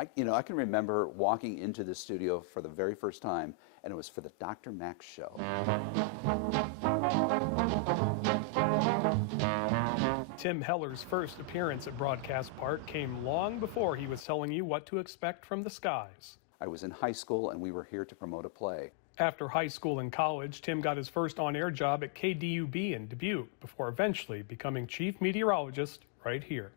I can remember walking into the studio for the very first time, and it was for the Dr. Max show. Tim Heller's first appearance at Broadcast Park came long before he was telling you what to expect from the skies. I was in high school, and we were here to promote a play. After high school and college, Tim got his first on-air job at KDUB in Dubuque before eventually becoming chief meteorologist right here.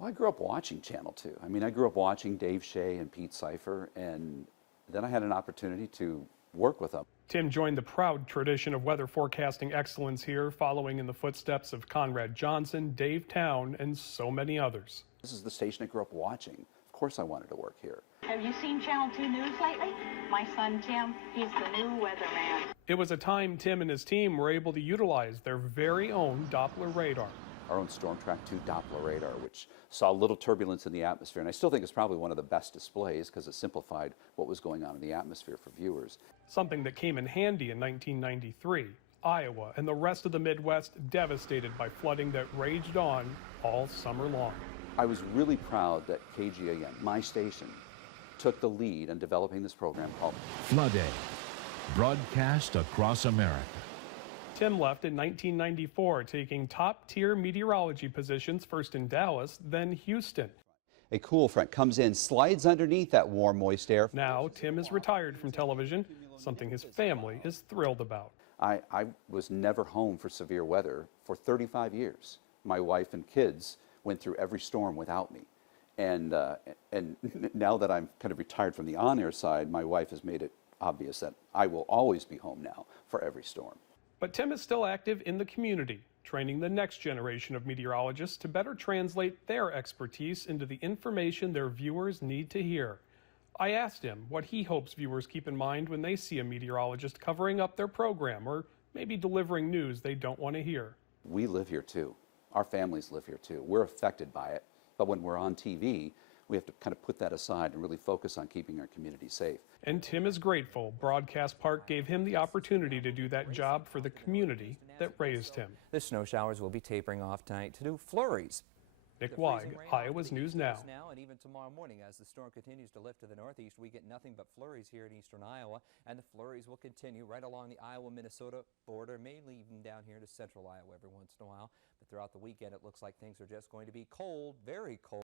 Well, I grew up watching Channel 2. I grew up watching Dave Shea and Pete Seifer, and then I had an opportunity to work with them. Tim joined the proud tradition of weather forecasting excellence here, following in the footsteps of Conrad Johnson, Dave Town, and so many others. This is the station I grew up watching. Of course I wanted to work here. Have you seen Channel 2 News lately? My son Tim, he's the new weatherman. It was a time Tim and his team were able to utilize their very own Doppler radar. Our own Storm Track 2 Doppler radar, which saw little turbulence in the atmosphere. And I still think it's probably one of the best displays because it simplified what was going on in the atmosphere for viewers. Something that came in handy in 1993. Iowa and the rest of the Midwest devastated by flooding that raged on all summer long. I was really proud that KGAN, my station, took the lead in developing this program called Flood Day, broadcast across America. Tim left in 1994, taking top-tier meteorology positions first in Dallas, then Houston. A cool front comes in, slides underneath that warm, moist air. Now, Tim is retired from television, something his family is thrilled about. I was never home for severe weather for 35 years. My wife and kids went through every storm without me. And now that I'm kind of retired from the on-air side, my wife has made it obvious that I will always be home now for every storm. But Tim is still active in the community, training the next generation of meteorologists to better translate their expertise into the information their viewers need to hear. I asked him what he hopes viewers keep in mind when they see a meteorologist covering up their program or maybe delivering news they don't want to hear. We live here too. Our families live here too. We're affected by it. But when we're on TV, we have to kind of put that aside and really focus on keeping our community safe. And Tim is grateful Broadcast Park gave him the opportunity to do that job for the community that raised him. The snow showers will be tapering off tonight to do flurries. Nick Weig, Iowa's News Now. And even tomorrow morning, as the storm continues to lift to the northeast, we get nothing but flurries here in eastern Iowa, and the flurries will continue right along the Iowa-Minnesota border, mainly even down here to central Iowa every once in a while. But throughout the weekend, it looks like things are just going to be cold, very cold.